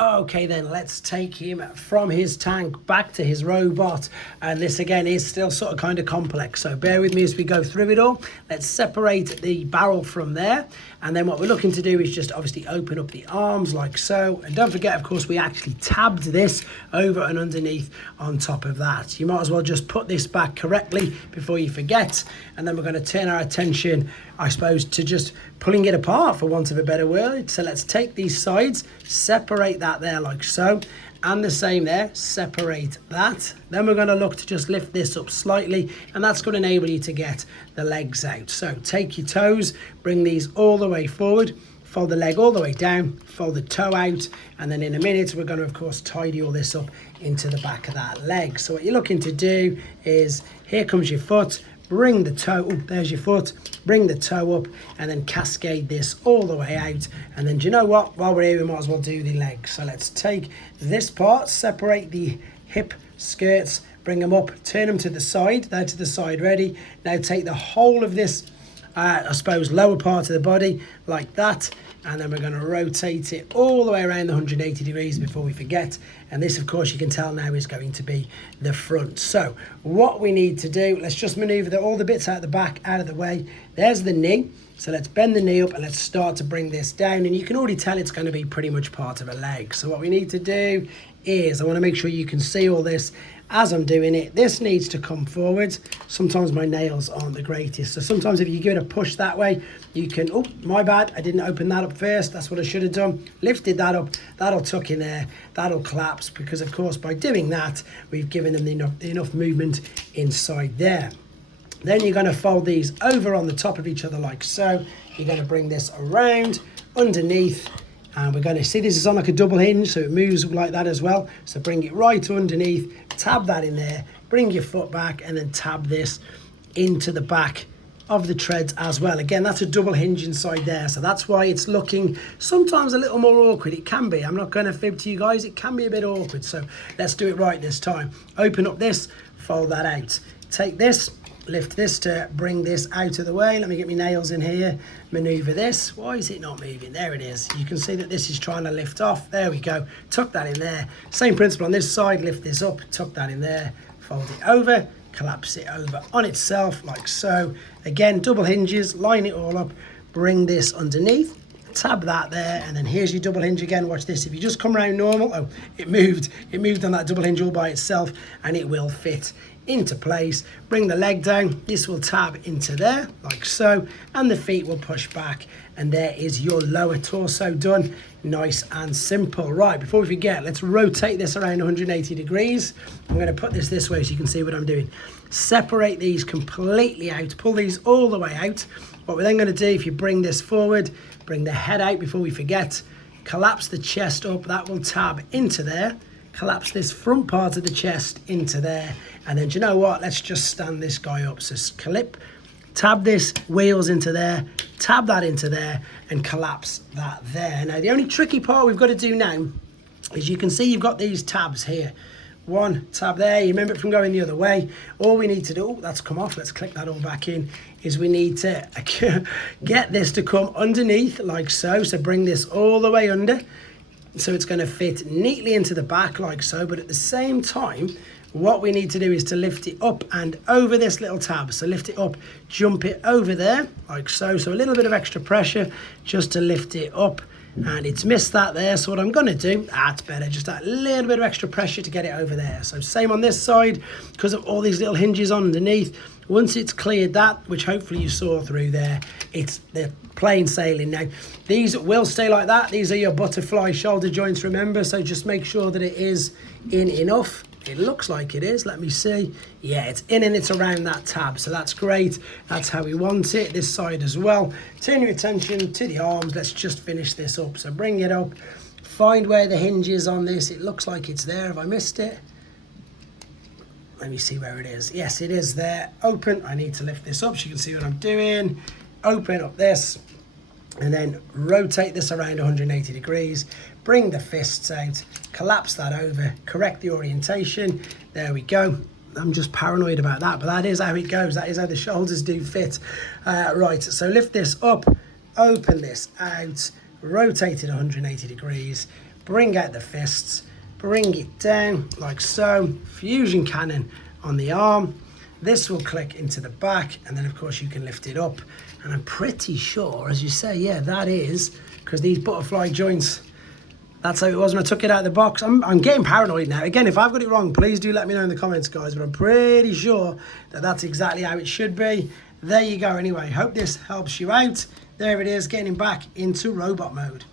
Okay, then let's take him from his tank back to his robot. And this again is still sort of kind of complex, so bear with me as we go through it all. Let's separate the barrel from there, and then what we're looking to do is just obviously open up the arms like so. And don't forget, of course, we actually tabbed this over and underneath on top of that. You might as well just put this back correctly before you forget. And then we're going to turn our attention, I suppose, to just pulling it apart, for want of a better word. So let's take these sides, separate that there like so, and the same there, separate that. Then we're going to look to just lift this up slightly, and that's going to enable you to get the legs out. So take your toes, bring these all the way forward, fold the leg all the way down, fold the toe out, and then in a minute we're going to of course tidy all this up into the back of that leg. So what you're looking to do is, here comes your foot, bring the toe, oh, there's your foot, bring the toe up, and then cascade this all the way out. And then do you know what, while we're here we might as well do the legs. So let's take this part, separate the hip skirts, bring them up, turn them to the side, they're to the side ready. Now take the whole of this I suppose lower part of the body like that, and then we're going to rotate it all the way around the 180 degrees before we forget. And this, of course, you can tell now is going to be the front. So what we need to do, let's just maneuver all the bits out the back out of the way. There's the knee, so let's bend the knee up and let's start to bring this down, and you can already tell it's going to be pretty much part of a leg. So what we need to do is, I want to make sure you can see all this as I'm doing it. This needs to come forward. Sometimes my nails aren't the greatest, so sometimes if you give it a push that way, you can, oh, my bad, I didn't open that up first, that's what I should have done. Lifted that up, that'll tuck in there, that'll collapse, because of course by doing that, we've given them enough movement inside there. Then you're going to fold these over on the top of each other like so. You're going to bring this around, underneath, and we're going to see this is on like a double hinge, so it moves like that as well. So bring it right to underneath, tab that in there, bring your foot back, and then tab this into the back of the treads as well. Again, that's a double hinge inside there, so that's why it's looking sometimes a little more awkward. It can be, I'm not going to fib to you guys, it can be a bit awkward, so let's do it right this time. Open up this, fold that out, take this, lift this to bring this out of the way. Let me get my nails in here, maneuver this. Why is it not moving? There it is. You can see that this is trying to lift off. There we go, tuck that in there. Same principle on this side, lift this up, tuck that in there, fold it over, collapse it over on itself like so. Again, double hinges, line it all up, bring this underneath, tab that there, and then here's your double hinge again. Watch this. If you just come around normal, oh, it moved on that double hinge all by itself, and it will fit into place. Bring the leg down, this will tab into there like so, and the feet will push back, and there is your lower torso done. Nice and simple. Right, before we forget, let's rotate this around 180 degrees. I'm going to put this way so you can see what I'm doing. Separate these completely out, pull these all the way out. What we're then going to do, if you bring this forward, bring the head out before we forget, collapse the chest up, that will tab into there, collapse this front part of the chest into there, and then do you know what, let's just stand this guy up. So clip, tab this wheels into there, tab that into there, and collapse that there. Now the only tricky part we've got to do now is, you can see you've got these tabs here. One tab there, you remember it from going the other way. All we need to do, oh, that's come off, let's click that all back in, is we need to get this to come underneath like so. So bring this all the way under, so it's going to fit neatly into the back like so. But at the same time, what we need to do is to lift it up and over this little tab. So lift it up, jump it over there like so. So a little bit of extra pressure just to lift it up, and it's missed that there. So what I'm going to do, that's better, just that little bit of extra pressure to get it over there. So same on this side, because of all these little hinges underneath. Once it's cleared that, which hopefully you saw through there, they're plain sailing now. These will stay like that. These are your butterfly shoulder joints, remember, so just make sure that it is in enough. It looks like it is, let me see. Yeah, it's in and it's around that tab, so that's great. That's how we want it. This side as well. Turn your attention to the arms. Let's just finish this up. So bring it up, find where the hinge is on this. It looks like it's there. Have I missed it? Let me see where it is. Yes, it is there. Open. I need to lift this up so you can see what I'm doing. Open up this, and then rotate this around 180 degrees. Bring the fists out, collapse that over, correct the orientation. There we go. I'm just paranoid about that, but that is how it goes. That is how the shoulders do fit. Right, so lift this up, open this out, rotate it 180 degrees, bring out the fists, bring it down like so, fusion cannon on the arm. This will click into the back, and then of course you can lift it up. And I'm pretty sure, as you say, yeah, that is, because these butterfly joints, that's how it was when I took it out of the box. I'm getting paranoid now. Again, if I've got it wrong, please do let me know in the comments, guys, but I'm pretty sure that that's exactly how it should be. There you go anyway. Hope this helps you out. There it is, getting back into robot mode.